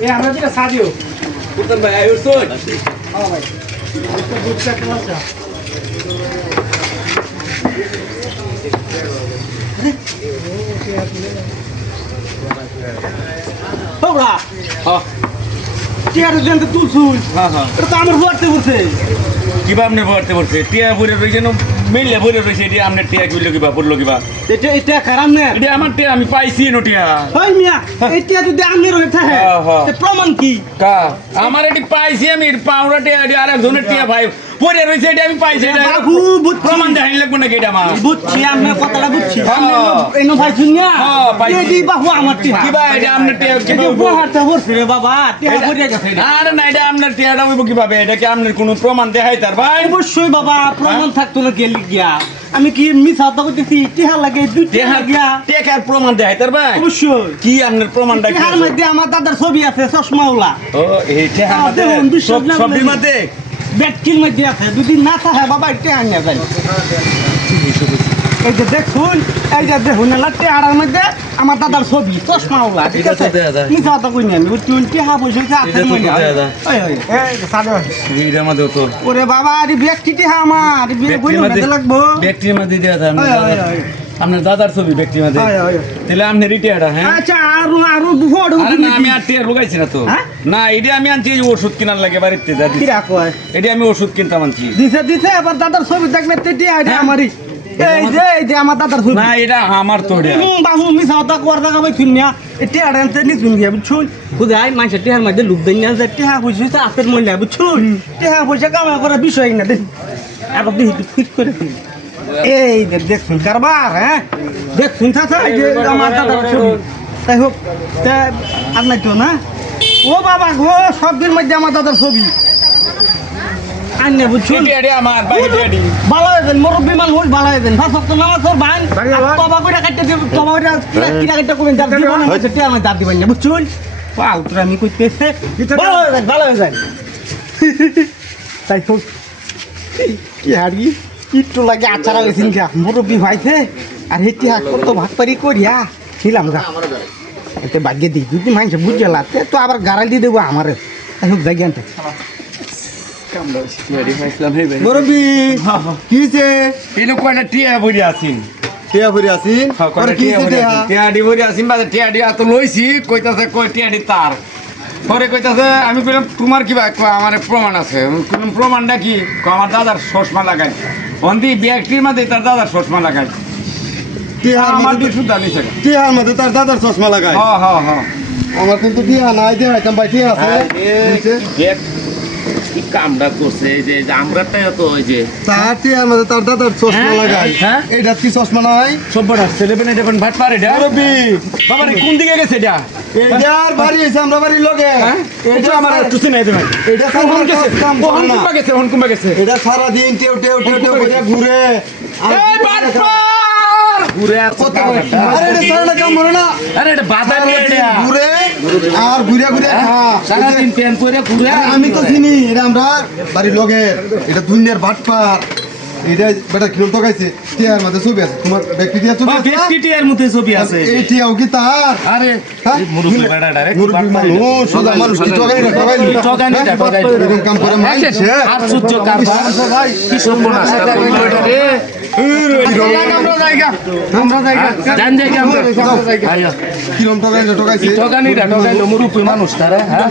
এ আমরা যেটা সাদিও কুতন ভাই আয়ুর সোন হ্যাঁ ভাই। একটা একটা লজ্জা তোরা হ্যাঁ। চেয়ার যেতে তুলছুই। হ্যাঁ হ্যাঁ। এটা তো আমার হুয়াতে বলছে। কিবা আপনি ভরতে পড়ছে টিয়া ভরে রয়েছে না মিললে ভরে রয়েছে এটা আপনার টিয়া কিলো কিবা পড়ল কিবা। এটা এটা খারাপ না এটা আমার টিয়া আমি পাইছি নো টিয়া। ওই মিয়া এটা যদি আমি রয়ে থাকে প্রমাণ কি? কা আমার এটি পাইছি আমি পাউরা টিয়া আরেকজনের আর টিয়া ভাই পড়ে রয়েছে এটা আমি পাইছি এটা প্রমাণ লাগবে নাকি এটা আমার? বুঝছি আমি কথাটা বুঝছি। হ্যাঁ। এনো ভাই শুনিয়া? হ্যাঁ, আমার এটা রে বাবা পড়ে গেছে আরে না এটা হইব কীভাবে? এটা কি কোনো প্রমাণ দেখাই তার ভাই? অবশ্যই বাবা প্রমাণ থাকতো না গেলি গিয়া। আমি কি মিছা কথা কইতেছি? টিহা লাগে দুই টিহা গিয়া টেকার প্রমাণ দেখাই তার ভাই? অবশ্যই। কি আপনার প্রমাণটা কি টিহার মধ্যে আমার দাদার ছবি আছে চশমাওলা ও এই টেহার মধ্যে? মধ্যে? ব্যাটকির মধ্যে আছে যদি না থাকে বাবা টিহা নিয়ে যাই। এই যে দেখুন এই যে দেখুন আড়ার মধ্যে আমার দাদার ছবি চশমাওলা ঠিক আছে। মিছা কথা কই আমি টোয়েন্টি পয়সা ওরে বাবা আরে ব্যক্তিটি হা আমার? বিয়ে ব্যক্তির মধ্যে না লাগবো। ব্যক্তির মধ্যে দেওয়া আপনার দাদার- ছবি ওই, ওই। তাহলে আপনি রিটায়ার্ড হ্যাঁ? আচ্ছা আরও আরও দুফড় আরে না আমি আর টিয়ার লুকাইছি না তো। হ্যাঁ? না এটা আমি আনছি এই ওষুধ কেনার লাগে বাড়িতে যা। কিরা কয়? এটা আমি ওষুধ কিনতাম আনছি। দিছে দিছে আবার দাদার ছবি দেখলে তেটি আইডা আমারই। এই যে এই যে আমার দাদার ছবি। না এটা আমার তো এটা। বাবু মিছা কথা কর দেখা ভাই শুনিয়া এটি আড়ানতে নি শুন গিয়া বুঝছুন বুঝাই মাইসা টিহার মধ্যে লুক দেন না যে টিহা পয়সা আছে মহিলা বুঝছুন টিহা পয়সা কামা করা বিষয় না দেখ আবার দেখি ঠিক করে দিন এই দেখুন কারবার হ্যাঁ? দেখুন চাচা এই যে আমার দাদার ছবি। তাই হোক তা আর নাই তো না? ও বাবা গো সব দিন মধ্যে আমার দাদার ছবি। আন্নে বুঝছুন আমার। ভালো হয়েছেন মুরব্বী মানুষ ভালো হয়েছেন ভাত সপ্তাহ নামাজ তোর ভাই তবা করে কাটতে দিব তবা করে কিনা কাটতে করবেন দাঁত দিব না সেটা আমার দাঁত দিবেন না বুঝছুন পাল তোর আমি কইতেছে ভালো হয়ে ভালো হয়ে তাই হোক কি একটু লাগে আচার হয়েছেন গা মুরব্বী ভাইছে আর হেঁটে হাত করে তো ভাগ পারি করিয়া ছিলাম গা। এতে ভাগ্যে দিই যদি মানুষ বুঝে লাতে তো আবার গাড়াল দিয়ে দেবো আমার। হোক যাই জ্ঞানটা মুরব্বী কি এই লোক কয়টা টিয়া ভরে আছেন। টিয়া ভরে আছিন? পরে কি হয়েছে টিয়া? টিয়াডি ভরে আছেন বাজে টিয়াডি এত লইছি কইতাছে কই টিয়াডি তার। পরে কইতাছে আমি কইলাম তোমার কি ভাই আমার প্রমাণ আছে। কইলাম প্রমাণটা কি? আমার দাদার চশমা লাগাই। অন্তি ব্যাগটির মধ্যে তার দাদার চশমা লাগাই। আমার সুদ্ধা নিছে। টিয়ার মধ্যে তার দাদার চশমা লাগায় হ্যাঁ হ্যাঁ হ্যাঁ আমার কিন্তু টিয়া নাই দিয়ে আইতাম ভাই টিয়া আছে? বুঝছে? কি কামটা করছে এই যে আমরাটা তো ওই যে। তার টিয়ার মধ্যে তার দাদার চশমা লাগায়। হ্যাঁ? এইটা কি চশমা নাই সব্বটা সেলেবেন এটা কোন ভাট পারে এটা। মুরব্বী। বাবা রে কোন দিকে গেছে এটা? এইটার বাড়ি হয়েছে আমরা বাড়ির লগে। হ্যাঁ? এটা এটা আমার একটু চিনাই দেবেন এটা কোন গেছে? কোন কুম্বা গেছে কোন কুম্বা গেছে এটা সারাদিন টেউ টেউ টেউ টেউ করে ঘুরে। এই বাটপার ঘুরে কত আরে এটা সারাটা কাম করে না। আরে এটা দিয়ে ঘুরে আর ঘুরে ঘুরে খা। সারাদিন প্যান করে ঘুরে আমি তো চিনি এটা আমরা বাড়ির লগের এটা দুনিয়ার বাটপার। এটা বেটা কিরম টকাইছে টিয়ার মধ্যে ছবি আছে। তোমার ব্যক্তি টিয়া ছবি আছে না? ব্যক্তিটির মধ্যে ছবি আছে। এই টিয়াও কি তার? আরে হ্যাঁ? মুরব্বী বেড়াটা রে মানুষ। সোজা মানুষ কি টকাই না টকাই না টকাই না, টকাই এরকম কাম করে মাইছে আশ্চর্য কারবার। কি সর্বনাশটা করল রে। কিরম টকাই না টকাইছে ঠকানি ঠকাইলো মুরুপি মানুষ তারা হ্যাঁ